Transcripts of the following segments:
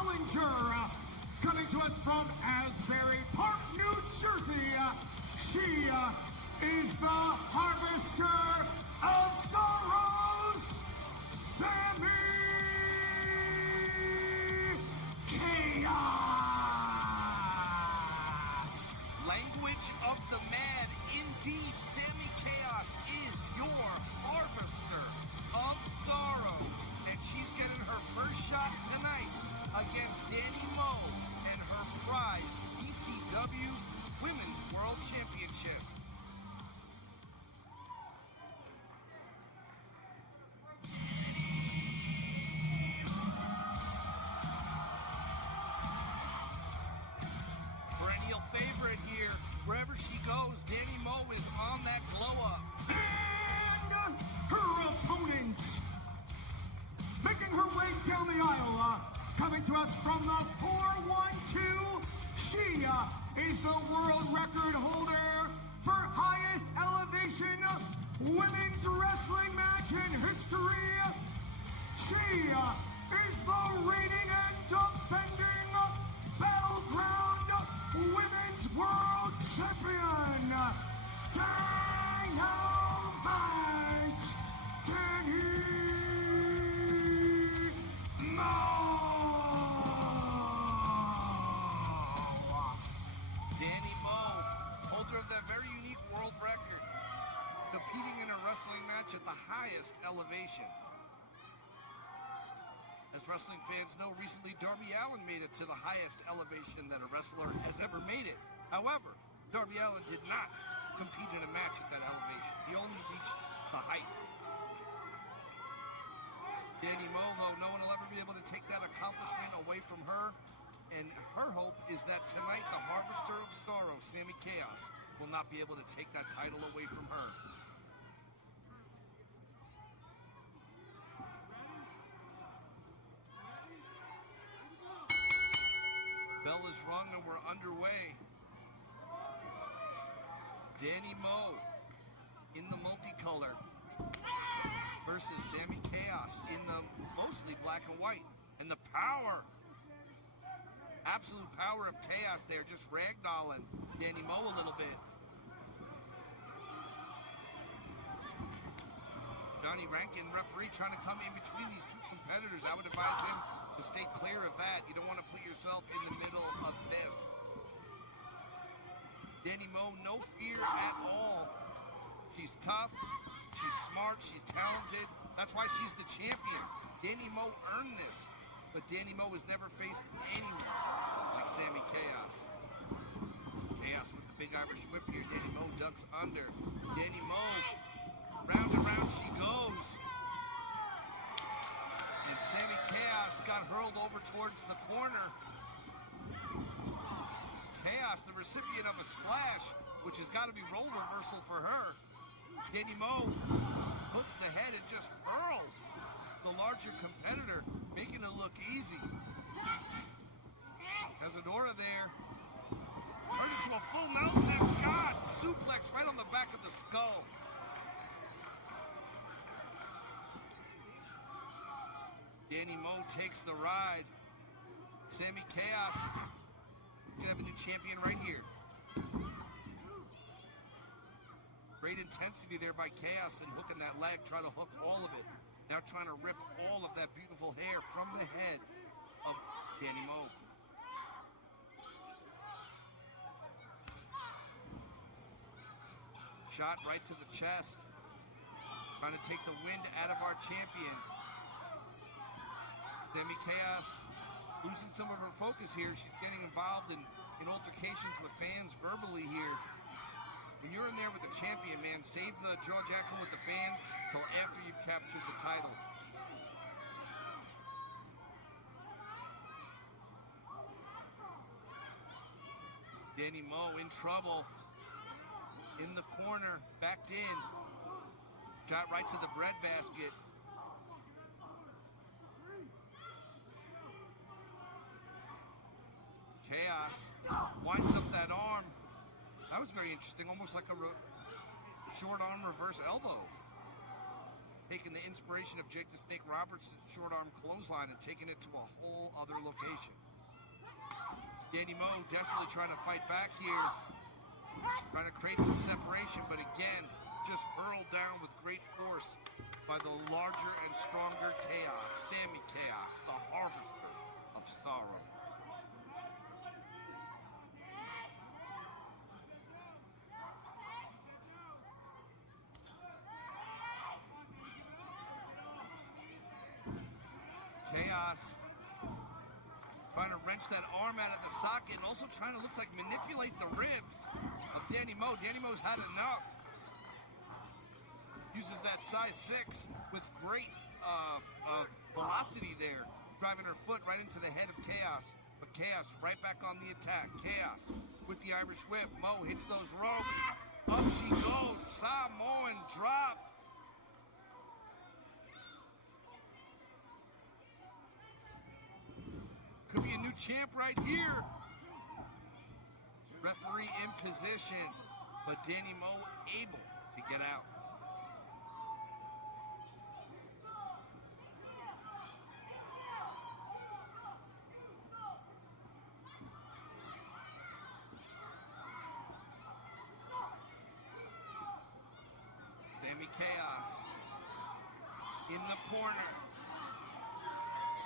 challenger, coming to us from Asbury Park, New Jersey. She is the harvester of sorrows, Sammi Chaos. Language of the mad, indeed. Sammi Chaos is your harvester of sorrow, and she's getting her first shot tonight against Dani and her prize ECW Women's World Championship. Perennial favorite here. Wherever she goes, Dani is on that glow up. And her opponent, making her way down the aisle, coming to us from the 412, she is the world record holder for highest elevation women's wrestling match in history. She is the reigning and defending Battleground Women's World Champion, Dynamite Dani. Dani holder of that very unique world record, competing in a wrestling match at the highest elevation. As wrestling fans know, recently Darby Allin made it to the highest elevation that a wrestler has ever made it. However, Darby Allin did not compete in a match at that elevation. He only reached the height. Dani though, no one will ever be able to take that accomplishment away from her. And her hope is that tonight the harvester of sorrow, Sammi Chaos, will not be able to take that title away from her. Bell is rung and we're underway. Dani in the multicolor versus Sammi Chaos in the mostly black and white. And the power, absolute power of Chaos there, just ragdolling Dani a little bit. Johnny Rankin, referee, trying to come in between these two competitors. I would advise him to stay clear of that. You don't want to put yourself in the middle of this. Dani no fear at all. She's tough, she's smart, she's talented. That's why she's the champion. Dani earned this, but Dani has never faced anyone like Sammi Chaos. Chaos with the big Irish whip here. Dani ducks under. Dani round and round she goes. And Sammi Chaos got hurled over towards the corner. Chaos, the recipient of a splash, which has got to be role reversal for her. Dani hooks the head and just hurls the larger competitor, making it look easy. Cazadora there. Turned into a full Nelson. God, suplex right on the back of the skull. Dani takes the ride. Sammi Chaos gonna have a new champion right here. Great intensity there by Chaos and hooking that leg, trying to hook all of it. Now trying to rip all of that beautiful hair from the head of Dani Shot right to the chest. Trying to take the wind out of our champion. Sammi Chaos losing some of her focus here. She's getting involved in altercations with fans verbally here. When you're in there with the champion, man, save the jaw jacking with the fans till after you've captured the title. Dani in trouble. In the corner, backed in. Shot right to the breadbasket. Chaos winds up that arm. That was very interesting, almost like a short arm reverse elbow. taking the inspiration of Jake the Snake Roberts' short arm clothesline and taking it to a whole other location. Dani Moe desperately trying to fight back here, trying to create some separation, but again, just hurled down with great force by the larger and stronger Chaos, Sammi Chaos, the harvester of sorrow. Chaos trying to wrench that arm out of the socket and also trying to, looks like, manipulate the ribs of Dani Moe. Dani Moe's had enough. Uses that size 6 with great velocity there, driving her foot right into the head of Chaos. But Chaos right back on the attack. Chaos with the Irish whip. Moe hits those ropes. Up she goes. Samoan drop. Could be a new champ right here. Referee in position, but Dani Moe able to get out. Sammi Chaos in the corner,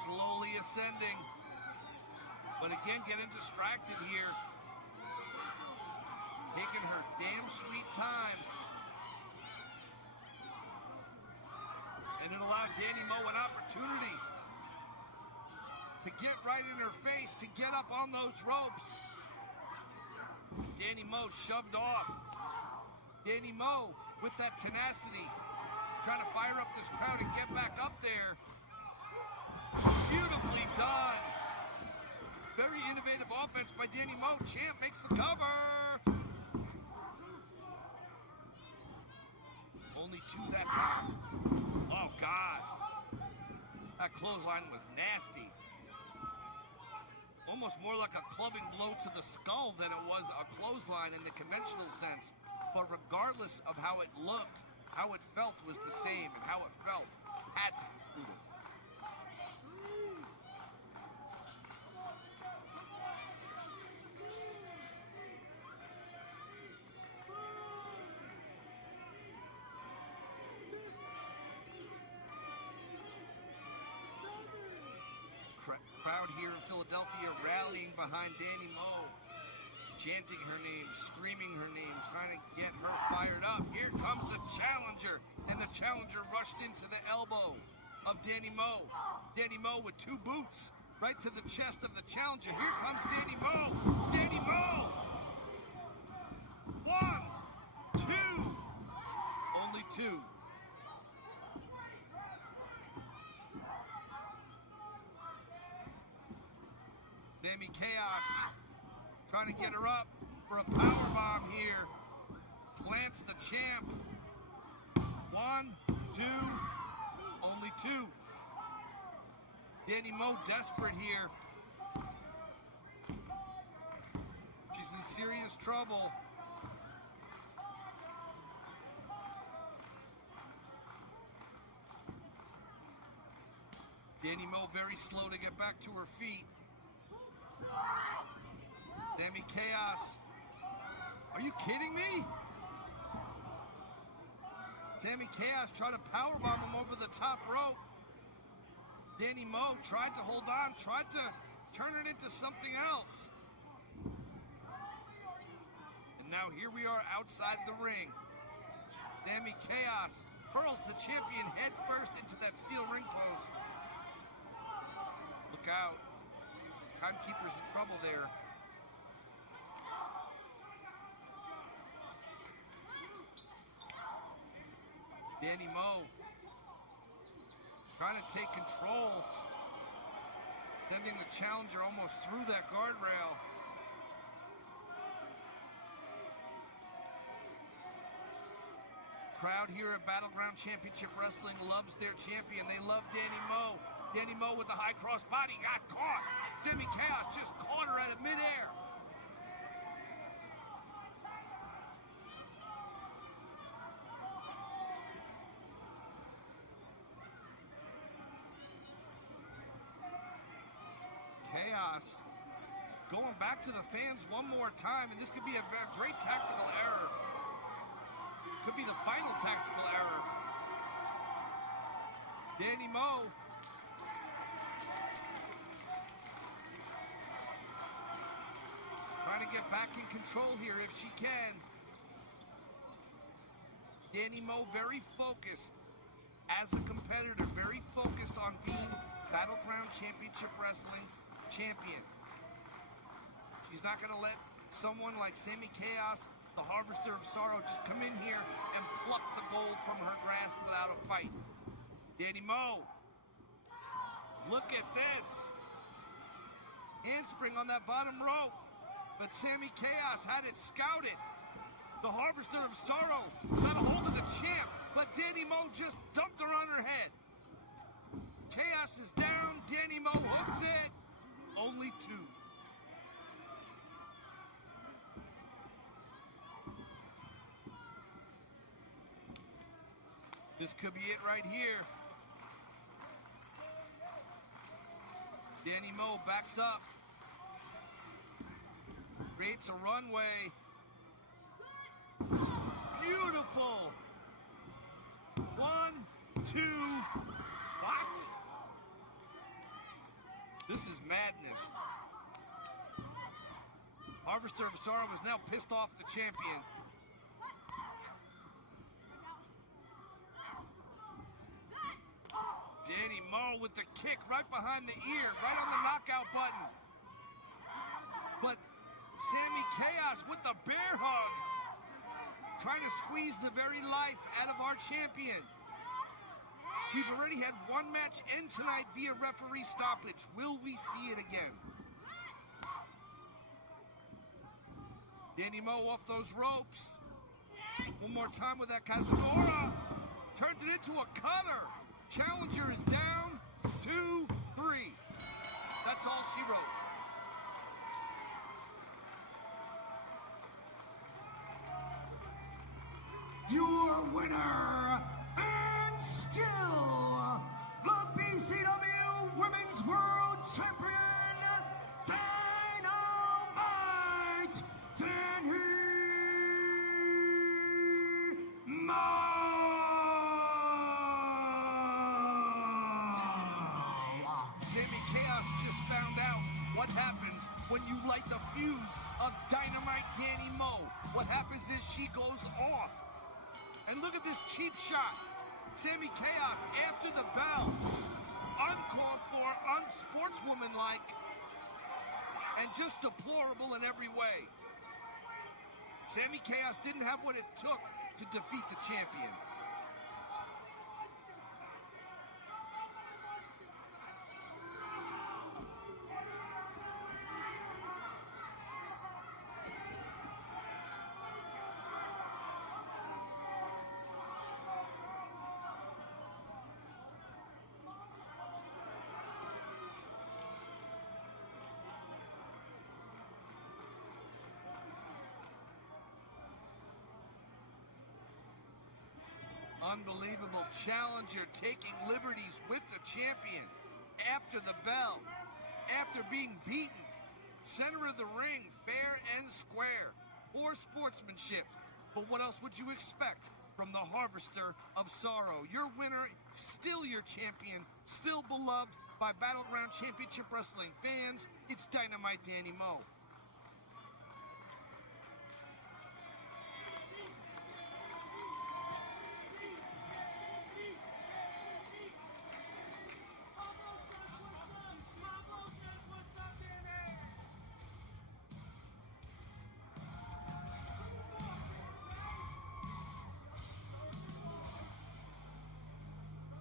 slowly ascending. But again, getting distracted here. Taking her damn sweet time. And it allowed Dani Moe an opportunity to get right in her face, to get up on those ropes. Dani Moe shoved off. Dani Moe with that tenacity, trying to fire up this crowd and get back up there. Beautifully done. Very innovative offense by Dani Moe. Champ makes the cover. Only 2 that time. Oh, God. That clothesline was nasty. Almost more like a clubbing blow to the skull than it was a clothesline in the conventional sense. But regardless of how it looked, how it felt was the same, and how it felt had to be brutal. Crowd here in Philadelphia rallying behind Dani Moe, chanting her name, screaming her name, trying to get her fired up. Here comes the challenger, and the challenger rushed into the elbow of Dani Moe. Dani Moe with 2 boots right to the chest of the challenger. Here comes Dani Moe. Dani Moe. 1, 2. Only 2. Sammi Chaos trying to get her up for a power bomb here. Plants the champ. 1, 2, only 2. Dani Moe desperate here. She's in serious trouble. Dani Moe very slow to get back to her feet. Sammi Chaos. Are you kidding me? Sammi Chaos tried to powerbomb him over the top rope. Dani Moe tried to hold on, tried to turn it into something else. And now here we are outside the ring. Sammi Chaos hurls the champion head first into that steel ring post. Look out. Timekeeper's in trouble there. Dani Moe trying to take control, sending the challenger almost through that guardrail. Crowd here at Battleground Championship Wrestling loves their champion. They love Dani Moe. Dani Moe with the high cross body got caught. Sammi Chaos just caught her out of midair. Chaos going back to the fans one more time, and this could be a great tactical error. Could be the final tactical error. Dani Mo trying to get back in control here if she can. Dani Mo very focused as a competitor, very focused on being Battleground Championship Wrestling's champion. She's not going to let someone like Sammi Chaos, the Harvester of Sorrow, just come in here and pluck the gold from her grasp without a fight. Dani Mo, look at this. Handspring on that bottom rope, but Sammi Chaos had it scouted. The Harvester of Sorrow got a hold of the champ, but Dani Mo just dumped her on her head. Chaos is down, Dani Mo hooks it. Only two. This could be it right here. Dani Mo backs up. Creates a runway. Beautiful. 1, 2. What? This is madness. Harvester of Sorrow is now pissed off the champion. Dani Mo with the kick right behind the ear, right on the knockout button. But Sammi Chaos with the bear hug, trying to squeeze the very life out of our champion. We've already had one match end tonight via referee stoppage. Will we see it again? Dani Mo off those ropes. One more time with that Kazunora. Turned it into a cutter. Challenger is down. 2, 3. That's all she wrote. Your winner, and still the BCW Women's World Champion, Dynamite Dani Mo. Sammi Chaos just found out what happens when you light the fuse of Dynamite Dani Mo. What happens is she goes off. And look at this cheap shot. Sammi Chaos after the bell. Uncalled for, unsportswomanlike, and just deplorable in every way. Sammi Chaos didn't have what it took to defeat the champion. Unbelievable challenger taking liberties with the champion after the bell, after being beaten. Center of the ring, fair and square. Poor sportsmanship. But what else would you expect from the Harvester of Sorrow? Your winner, still your champion, still beloved by Battleground Championship Wrestling fans. It's Dynamite Dani Mo.